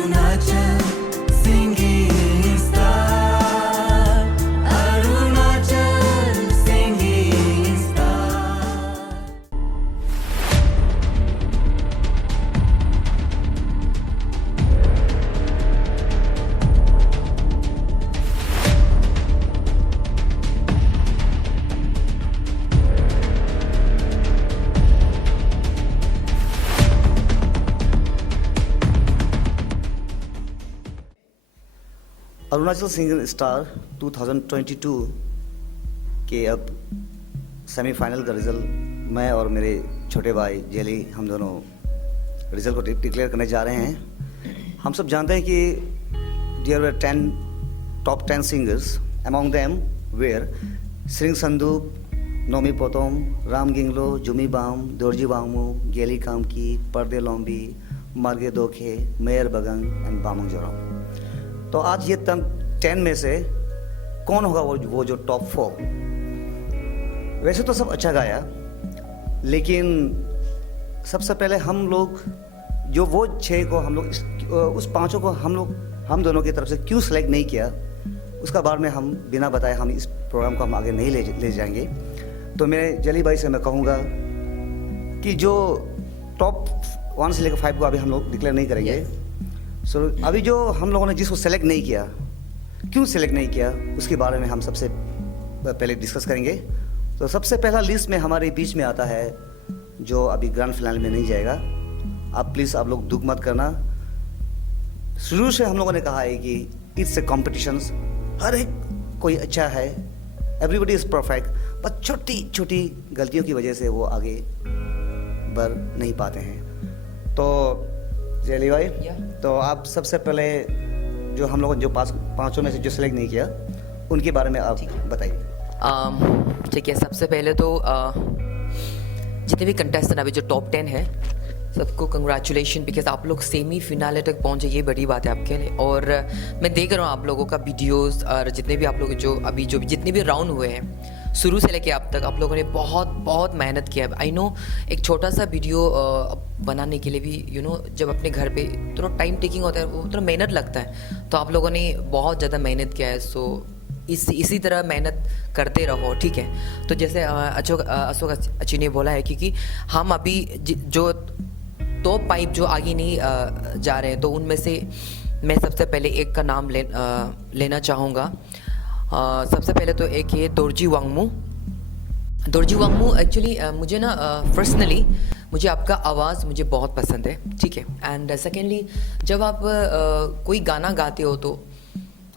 Arunachal Singing Star, Arunachal Singing Star. Arunachal singing star 2022 के अब semifinal का रिज़ल्ट मैं और मेरे छोटे भाई जेली हम दोनों रिज़ल्ट को डिक्लेयर करने जा रहे हैं। हम सब जानते हैं कि there were 10 top 10 singers, among them were Shring Sandup, Nomi Potom, Ram Ginglo, Jumi Bam, Dorji Wangmu, Geli Kamki, Parde Lombi, Marge Dokhe, Meyar Bagang and Bamang Joram. तो आज ये 10 में से कौन होगा वो जो टॉप 4? वैसे तो सब अच्छा गाया, लेकिन सबसे पहले हम लोग जो वो 6 को हम लोग उस 5 को हम दोनों की तरफ से क्यों सेलेक्ट नहीं किया, उसका बारे में हम बिना बताए हम इस प्रोग्राम को हम आगे नहीं ले जाएंगे। तो मैं जली भाई से मैं कहूँगा कि जो टॉप 1 से लेकर 5 को अभी हम लोग डिक्लेयर नहीं करेंगे। सो अभी जो हम लोगों ने जिसको सेलेक्ट नहीं किया, क्यों सेलेक्ट नहीं किया, उसके बारे में हम सबसे पहले डिस्कस करेंगे। तो सबसे पहला लिस्ट में हमारे बीच में आता है जो अभी ग्रैंड फिनाले में नहीं जाएगा। आप प्लीज़ आप लोग दुख मत करना। शुरू से हम लोगों ने कहा है कि इट्स ए कॉम्पिटिशन, हर एक कोई अच्छा है, एवरीबडी इज़ परफेक्ट, बट छोटी छोटी गलतियों की वजह से वो आगे बढ़ नहीं पाते हैं। तो जेली भाई, तो आप सबसे पहले जो हम लोगों ने जो 5 में से जो सेलेक्ट नहीं किया, उनके बारे में आप बताइए। ठीक है, सबसे पहले तो जितने भी कंटेस्टेंट अभी जो टॉप 10 है, सबको कंग्रेचुलेशन, बिकॉज आप लोग सेमी फिनाले तक पहुंचे, ये बड़ी बात है आपके लिए। और मैं देख रहा हूँ आप लोगों का वीडियोस, और जितने भी आप लोग जो जितने भी राउंड हुए हैं शुरू से लेके अब तक, आप लोगों ने बहुत मेहनत किया है। आई नो एक छोटा सा वीडियो बनाने के लिए भी जब अपने घर पे थोड़ा टाइम टेकिंग होता है, वो थोड़ा मेहनत लगता है, तो आप लोगों ने बहुत ज़्यादा मेहनत किया है। सो इसी तरह मेहनत करते रहो, ठीक है। तो जैसे अशोक अच्छी ने बोला है, क्योंकि हम अभी जो टॉप 5 जो आगे नहीं जा रहे हैं, तो उनमें से मैं सबसे पहले एक का नाम लेना चाहूँगा। सबसे पहले तो एक है दोरजी वांगमू। एक्चुअली मुझे ना पर्सनली मुझे आपका आवाज़ मुझे बहुत पसंद है, ठीक है। एंड सेकेंडली जब आप कोई गाना गाते हो, तो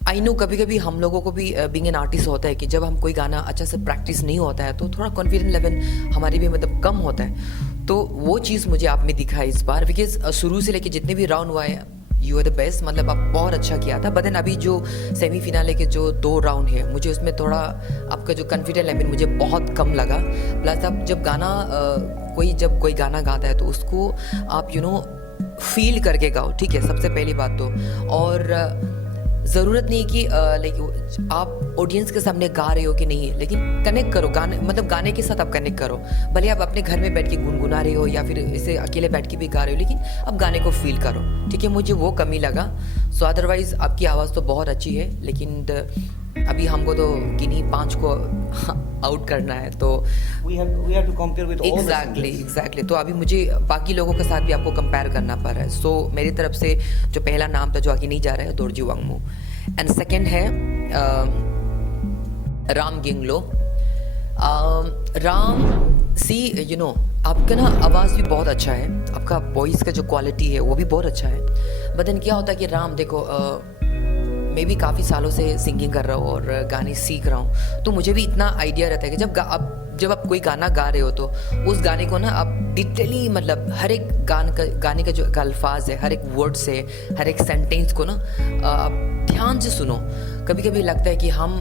आई नो कभी कभी हम लोगों को भी बीइंग एन आर्टिस्ट होता है कि जब हम कोई गाना अच्छा से प्रैक्टिस नहीं होता है, तो थोड़ा कॉन्फिडेंस लेवल हमारी भी मतलब कम होता है। तो वो चीज़ मुझे आप में दिखा इस बार, बिकॉज शुरू से लेके जितने भी राउंड हुआ है, यू आर द बेस्ट, मतलब आप बहुत अच्छा किया था। बट देन अभी जो सेमीफिनाले के जो 2 राउंड है, मुझे उसमें थोड़ा आपका जो कॉन्फिडेंस लेवल मुझे बहुत कम लगा। प्लस आप जब जब कोई गाना गाता है, तो उसको आप फील करके गाओ, ठीक है, सबसे पहली बात तो। और ज़रूरत नहीं कि लाइक आप ऑडियंस के सामने गा रहे हो कि नहीं है, लेकिन कनेक्ट करो गाने के साथ आप कनेक्ट करो। भले आप अपने घर में बैठ के गुनगुना रहे हो या फिर इसे अकेले बैठ के भी गा रहे हो, लेकिन आप गाने को फील करो, ठीक है। मुझे वो कमी लगा। सो अदरवाइज़ आपकी आवाज़ तो बहुत अच्छी है, लेकिन अभी हमको तो किन्हीं 5 को आउट करना है, तो we have to compare with all exactly. तो अभी मुझे बाकी लोगों के साथ भी आपको कंपेयर करना पड़ रहा है। सो मेरी तरफ से जो पहला नाम था जो आगे नहीं जा रहा है, दोरजी वांगमू। एंड सेकेंड है राम गिंगलो। राम आपका ना आवाज़ भी बहुत अच्छा है, आपका वॉइस का जो क्वालिटी है वो भी बहुत अच्छा है। बट देन क्या होता है कि राम देखो, मैं भी काफ़ी सालों से सिंगिंग कर रहा हूँ और गाने सीख रहा हूँ, तो मुझे भी इतना आइडिया रहता है कि जब आप कोई गाना गा रहे हो, तो उस गाने को ना आप डिटेली, मतलब हर एक गाने का जो अल्फाज है, हर एक वर्ड से, हर एक सेंटेंस को ना आप ध्यान से सुनो। कभी कभी लगता है कि हम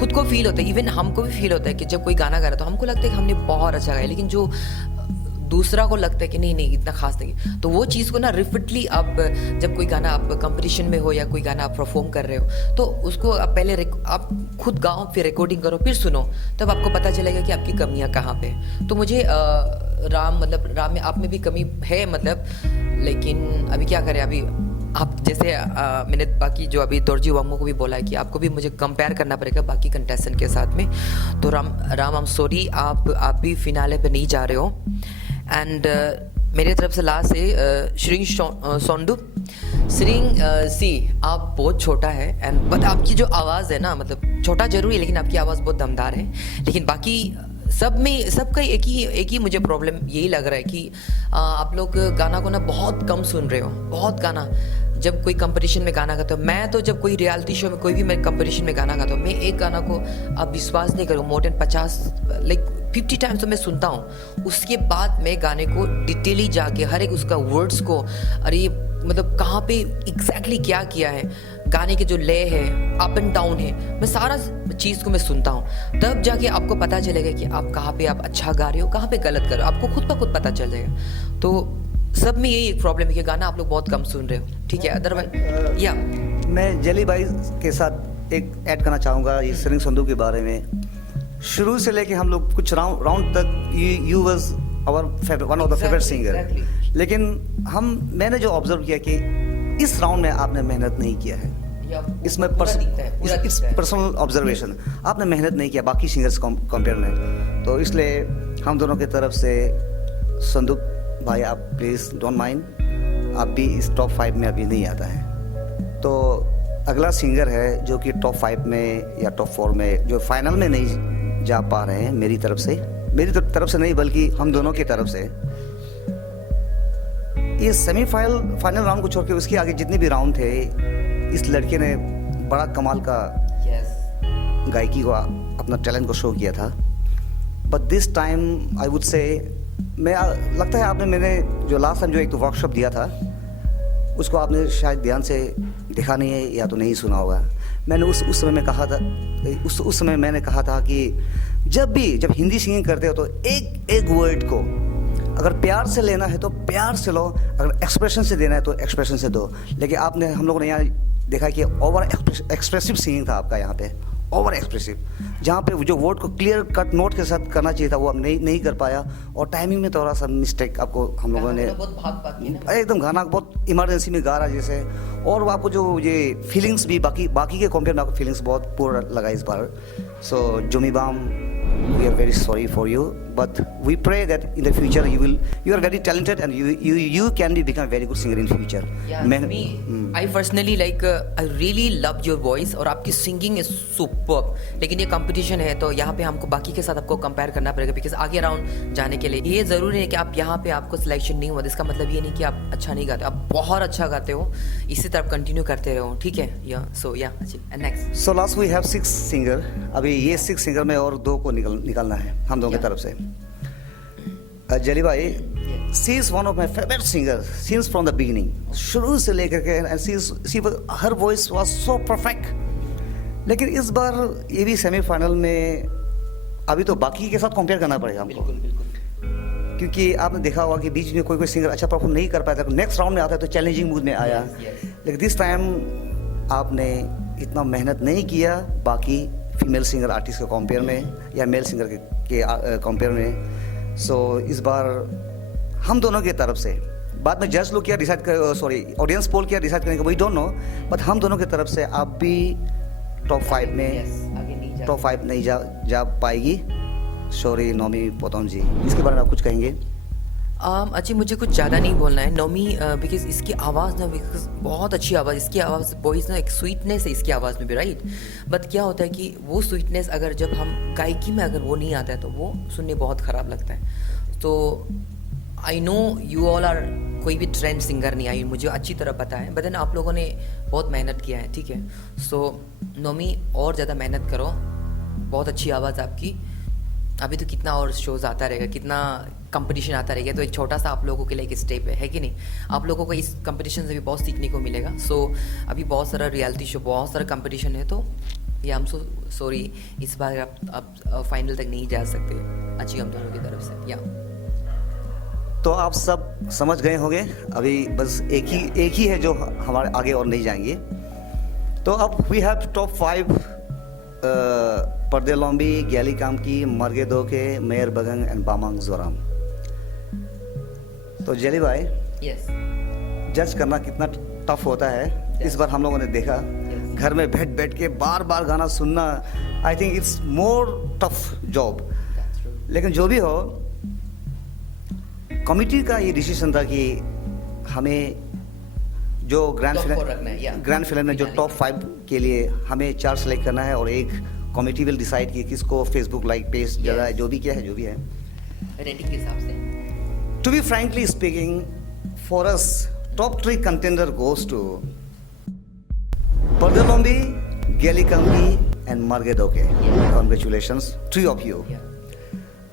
खुद को फील होता है, इवन हमको भी फील होता है कि जब कोई गाना गा रहा है तो हमको लगता है कि हमने बहुत अच्छा गाया, लेकिन जो दूसरा को लगता है कि नहीं इतना खास नहीं, तो वो चीज़ को ना रिपीटली आप जब कोई गाना आप कंपटीशन में हो या कोई गाना आप परफॉर्म कर रहे हो, तो उसको आप पहले आप खुद गाओ, फिर रिकॉर्डिंग करो, फिर सुनो, तब आपको पता चलेगा कि आपकी कमियां कहाँ पे। तो मुझे राम में आप में भी कमी है, मतलब, लेकिन अभी क्या करें, अभी आप जैसे मैंने बाकी जो अभी दोरजी वामो को भी बोला है कि आपको भी मुझे कंपेयर करना पड़ेगा बाकी कंटेस्टेंट के साथ में। तो राम आई एम सॉरी, आप भी फिनाले पे नहीं जा रहे हो। एंड मेरे तरफ से लास्ट है श्रिंग सोंडू। श्रिंग सी आप बहुत छोटा है एंड बट आपकी जो आवाज़ है ना, मतलब छोटा जरूर है लेकिन आपकी आवाज़ बहुत दमदार है। लेकिन बाकी सबका एक ही मुझे प्रॉब्लम यही लग रहा है कि आप लोग गाना को ना बहुत कम सुन रहे हो। बहुत गाना जब कोई कंपटीशन में गाना गाता हूँ मैं, तो जब कोई रियलिटी शो में कोई भी मैं कंपटीशन में गाना गाता हूँ, मैं एक गाना को आप विश्वास नहीं करोगे मोर देन 50 टाइम्स तो मैं सुनता हूँ। उसके बाद मैं गाने को डिटेली जाके हर एक उसका वर्ड्स को, अरे मतलब कहाँ पे एग्जैक्टली क्या किया है, गाने के जो लय है, अप एंड डाउन है, मैं सारा चीज़ को मैं सुनता हूँ। तब जाके आपको पता चलेगा कि आप कहाँ पे आप अच्छा गा रहे हो, कहाँ पे गलत कर रहे हो, आपको खुद ब खुद पता चल जाएगा। तो सब में यही एक प्रॉब्लम है कि गाना आप लोग बहुत कम सुन रहे हो, ठीक है। अदरवाइज या मैं जेली भाई के साथ एक ऐड करना चाहूँगा ये श्रिंग सोंडू के बारे में। शुरू से लेके हम लोग कुछ राउंड तक you was hour one of the favourite singer. लेकिन मैंने जो ऑब्जर्व किया कि इस राउंड में आपने मेहनत नहीं किया है। इसमें पर्सनल ऑब्जर्वेशन, आपने मेहनत नहीं किया बाकी सिंगर्स कंपेयर में। तो इसलिए हम दोनों की तरफ से संदूप भाई आप प्लीज़ डोंट माइंड, आप भी इस टॉप 5 में अभी नहीं आता है। तो अगला सिंगर है जो कि टॉप 5 में या टॉप 4 में जो फाइनल में नहीं जा पा रहे हैं, मेरी तरफ से नहीं बल्कि हम दोनों की तरफ से। ये फाइनल राउंड को छोड़ के उसके आगे जितने भी राउंड थे, इस लड़के ने बड़ा कमाल का गायकी को अपना टैलेंट को शो किया था। But this time I would say लगता है मैंने जो लास्ट टाइम जो एक तो वर्कशॉप दिया था उसको आपने शायद ध्यान से देखा नहीं है या तो नहीं सुना होगा। मैंने उस समय में कहा था उस समय मैंने कहा था कि जब हिंदी सिंगिंग करते हो तो एक वर्ड को अगर प्यार से लेना है तो प्यार से लो, अगर एक्सप्रेशन से देना है तो एक्सप्रेशन से दो। लेकिन हम लोगों ने यहाँ देखा कि ओवर एक्सप्रेसिव सिंगिंग था आपका यहाँ पे, ओवर एक्सप्रेसिव, जहाँ पे जो वर्ड को क्लियर कट नोट के साथ करना चाहिए था वो आप नहीं कर पाया। और टाइमिंग में थोड़ा सा मिस्टेक आपको हम लोगों ने एकदम गाना बहुत इमरजेंसी में गा रहा जैसे। और आपको जो ये फीलिंग्स भी बाकी के कंपेयर में आपको फीलिंग्स बहुत पूरा लगा इस बार। So Jomi Bam, we are very sorry for you, but we pray that in the future you are very talented and you can become a very good singer in future. Yeah, me, I personally I really love your voice और आपकी singing is superb। लेकिन ये competition है तो यहाँ पे हमको बाकी के साथ आपको compare करना पड़ेगा, because आगे राउंड जाने के लिए ये ज़रूरी है कि आप यहाँ पे आपको सिलेक्शन नहीं हुआ, इसका मतलब ये नहीं कि आप अच्छा नहीं गाते, आप बहुत अच्छा गाते हो। इसी तरह कंटिन्यू करते रहो, ठीक है। Next so last we have 6 singer. अभी ये 6 सिंगर में और 2 को निकालना है हम दोनों की तरफ से। जेली भाई, she is one of my favourite singer since from the beginning, शुरू से लेकर के her voice was so perfect. लेकिन इस बार ये भी सेमीफाइनल में, अभी तो बाकी के साथ कंपेयर करना पड़ेगा हमको। क्योंकि आपने देखा होगा कि बीच में कोई सिंगर अच्छा परफॉर्म नहीं कर पाया था, नेक्स्ट राउंड में आता है तो चैलेंजिंग मूड में आया। लेकिन दिस टाइम आपने इतना मेहनत नहीं किया बाकी फीमेल सिंगर आर्टिस्ट के कंपेयर में या मेल सिंगर के कंपेयर में। सो इस बार हम दोनों की तरफ से, बाद में जज लोग क्या डिसाइड कर, सॉरी ऑडियंस पोल क्या डिसाइड करेंगे वी डोंट नो, बट हम दोनों की तरफ से आप भी टॉप 5 में टॉप 5 नहीं जा पाएगी। सॉरी नोमी पोतोम जी, इसके बारे में आप कुछ कहेंगे? अच्छी मुझे कुछ ज़्यादा नहीं बोलना है नोमी, बिकॉज इसकी आवाज़ ना बहुत अच्छी आवाज़, इसकी आवाज़ वॉइस ना एक स्वीटनेस है इसकी आवाज़ में भी, राइट। बट क्या होता है कि वो स्वीटनेस अगर जब हम गायकी में अगर वो नहीं आता है तो वो सुनने बहुत ख़राब लगता है। तो I know you all are कोई भी ट्रेंड सिंगर नहीं आई, मुझे अच्छी तरह पता है, बट देन आप लोगों ने बहुत मेहनत किया है, ठीक है। सो नोमी और ज़्यादा मेहनत करो, बहुत अच्छी आवाज़ आपकी। अभी तो कितना और शोज़ आता रहेगा, कितना कंपटीशन आता रहेगा, तो एक छोटा सा आप लोगों के लिए एक स्टेप है कि नहीं। आप लोगों को इस कंपटीशन से भी बहुत सीखने को मिलेगा। सो अभी बहुत सारा रियलिटी शो, बहुत सारा कंपटीशन है, तो ये हम सॉरी इस बार आप फाइनल तक नहीं जा सकते। अच्छी हम दोनों की तरफ से या तो आप सब समझ गए होंगे, अभी बस एक ही है जो हमारे आगे और नहीं जाएंगे। तो अब वी हैव टॉप 5 पर्दे लॉम्बी, ग्याली काम की, मरगे दो के, मेयर बगंग एंड बामांग जोराम। तो जेली भाई, यस जज करना कितना टफ होता है। इस बार हम लोगों ने देखा घर में बैठ बैठ के बार बार गाना सुनना, I think it's more tough job. लेकिन जो भी हो, कमिटी का ये डिसीजन था कि हमें जो ग्रैंड Top 4 रखना है, yeah. फिल्म में जो Finale टॉप 5 के लिए हमें 4 सेलेक्ट करना है और एक कमिटी विल डिसाइड कि किसको फेसबुक लाइक पेज ज़्यादा है, जो भी क्या है जो भी है। रेटिंग के हिसाब से To be frankly speaking, for us, top 3 contender goes to Pardelombi, Geli Kambi and Margedoke. Yeah. Congratulations, 3 of you. Yeah.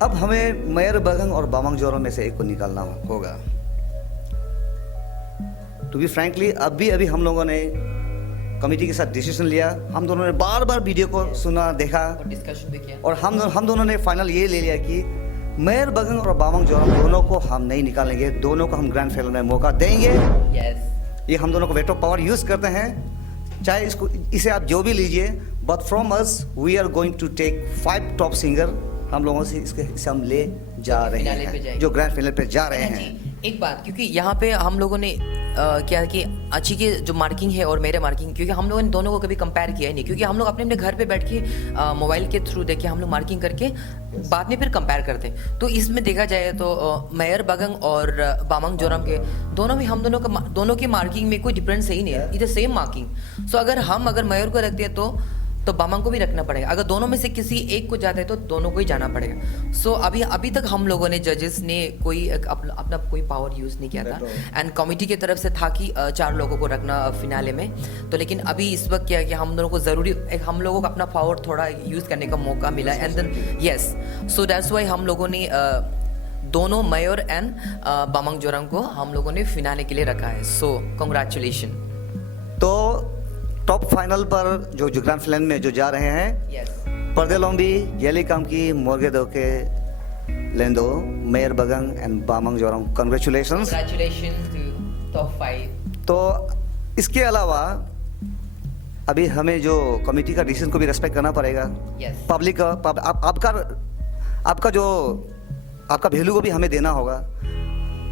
अब हमें मेयर बगंग और बामंग जोरो में से एक को निकालना होगा। To be frankly, अभी हम लोगों ने कमिटी के साथ डिसीजन लिया। हम दोनों ने बार बार वीडियो को सुना, देखा और डिस्कशन भी किया। और हम दोनों ने फाइनल ये ले लिया कि मेयर बगंग और बामंग जोरम दोनों को हम नहीं निकालेंगे, दोनों को हम ग्रैंड फाइनल में मौका देंगे। यस, ये हम दोनों को वेटो पावर यूज करते हैं, चाहे इसे आप जो भी लीजिए, but from us we are going to take 5 top singer. हम लोगों से इसे हम ले जा रहे हैं, जो ग्रैंड फाइनल पे जा रहे हैं। एक बात, क्योंकि यहाँ पे हम लोगों ने क्या कि अच्छी की जो मार्किंग है और मेरे मार्किंग, क्योंकि हम लोगों ने दोनों को कभी कंपेयर किया ही नहीं, क्योंकि हम लोग अपने अपने घर पे बैठ के मोबाइल के थ्रू देखे हम लोग मार्किंग करके बाद में फिर कंपेयर करते हैं। तो इसमें देखा जाए तो मेयर बगंग और बामंग जोरम के दोनों में हम दोनों की मार्किंग में कोई डिफरेंस ही नहीं है, इधर सेम मार्किंग। सो अगर मेयर को रखते हैं तो बामंग को भी रखना पड़ेगा। अगर दोनों में से किसी एक को जाता है तो दोनों को ही जाना पड़ेगा। सो अभी तक हम लोगों ने जजेस ने कोई अपना कोई पावर यूज़ नहीं किया था, एंड कमिटी की तरफ से था कि 4 लोगों को रखना फिनाले में। तो लेकिन अभी इस वक्त क्या है कि हम दोनों को ज़रूरी हम लोगों को अपना पावर थोड़ा यूज़ करने का मौका मिला, and then yes, so that's why हम लोगों ने दोनों मेयर एंड बामंग जोरम को हम लोगों ने फिनाले के लिए रखा है। So congratulation. तो टॉप फाइनल पर जो ग्रैंड फाइनल में जो जा रहे हैं, yes, Pardelombi, Geli Kamki, Morgedoke, Lendo, Meyar Bagang and Bamang Joram, congratulations to top 5। तो इसके अलावा अभी हमें जो कमिटी का डिसीजन को भी रेस्पेक्ट करना पड़ेगा। Yes. पब्लिक आपका जो आपका वैल्यू को भी हमें देना होगा,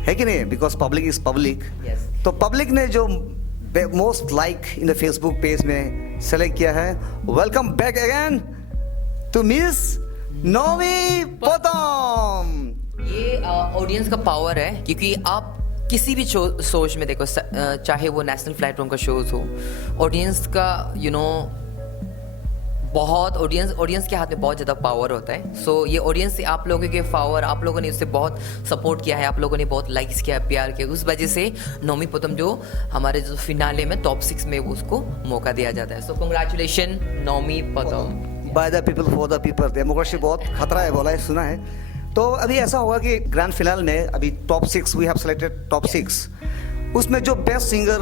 है कि नहीं? Because public is public. Yes. तो पब्लिक ने जो most like in the Facebook page में सेलेक्ट किया है, welcome back again to miss Nomi Potam. ये ऑडियंस का पावर है, क्योंकि आप किसी भी शोज में देखो, चाहे वो नेशनल प्लेटफॉर्म का शोज हो, ऑडियंस का बहुत ऑडियंस के हाथ में बहुत ज़्यादा पावर होता है। सो ये ऑडियंस से आप लोगों के पावर, आप लोगों ने उससे बहुत सपोर्ट किया है, आप लोगों ने बहुत लाइक्स किया, प्यार किया, उस वजह से नोमी पोतम जो हमारे जो फिनाले में टॉप 6 में उसको मौका दिया जाता है। So congratulation Nomi Potam. By the people for the people, democracy बहुत खतरा है, बोला है, सुना है। तो अभी ऐसा होगा कि ग्रैंड फिनाल में अभी top 6 we have selected top 6, उसमें जो बेस्ट सिंगर,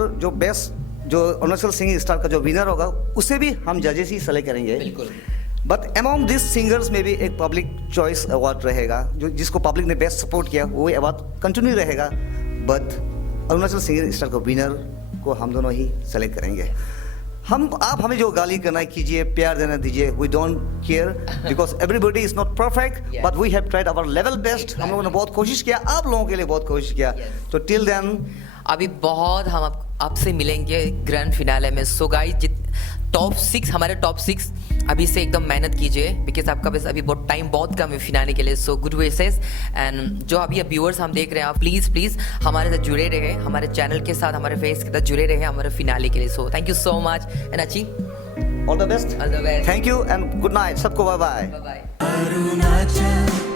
जो अरुणाचल सिंगिंग स्टार का जो विनर होगा, उसे भी हम जजेस ही सेलेक्ट करेंगे। बिल्कुल। बट अमॉन्ग दिस सिंगर्स में भी एक पब्लिक चॉइस अवार्ड रहेगा, जो जिसको पब्लिक ने बेस्ट सपोर्ट किया वो अवार्ड कंटिन्यू रहेगा। बट अरुणाचल सिंगिंग स्टार का विनर को हम दोनों ही सेलेक्ट करेंगे। आप हमें जो गाली करना कीजिए, प्यार देना दीजिए, we don't care, because everybody is not perfect, but we have tried our level best. हम लोगों ने बहुत कोशिश किया, आप लोगों के लिए बहुत कोशिश किया। तो टिल देन अभी बहुत हम आपसे मिलेंगे ग्रैंड फिनाले में। सो गाइस, टॉप 6 हमारे टॉप 6 अभी से एकदम मेहनत कीजिए, बिकॉज आपका बस अभी बहुत टाइम बहुत कम है फिनाले के लिए। सो गुड विशेस, एंड जो अभी व्यूअर्स हम देख रहे हैं, आप प्लीज़ हमारे साथ जुड़े रहे, हमारे चैनल के साथ, हमारे फेस के साथ जुड़े रहे हमारे फिनाले के लिए। So thank you so much and अच्छी all the best, all the best, thank you and good night सबको, bye bye. Bye bye. Arunachal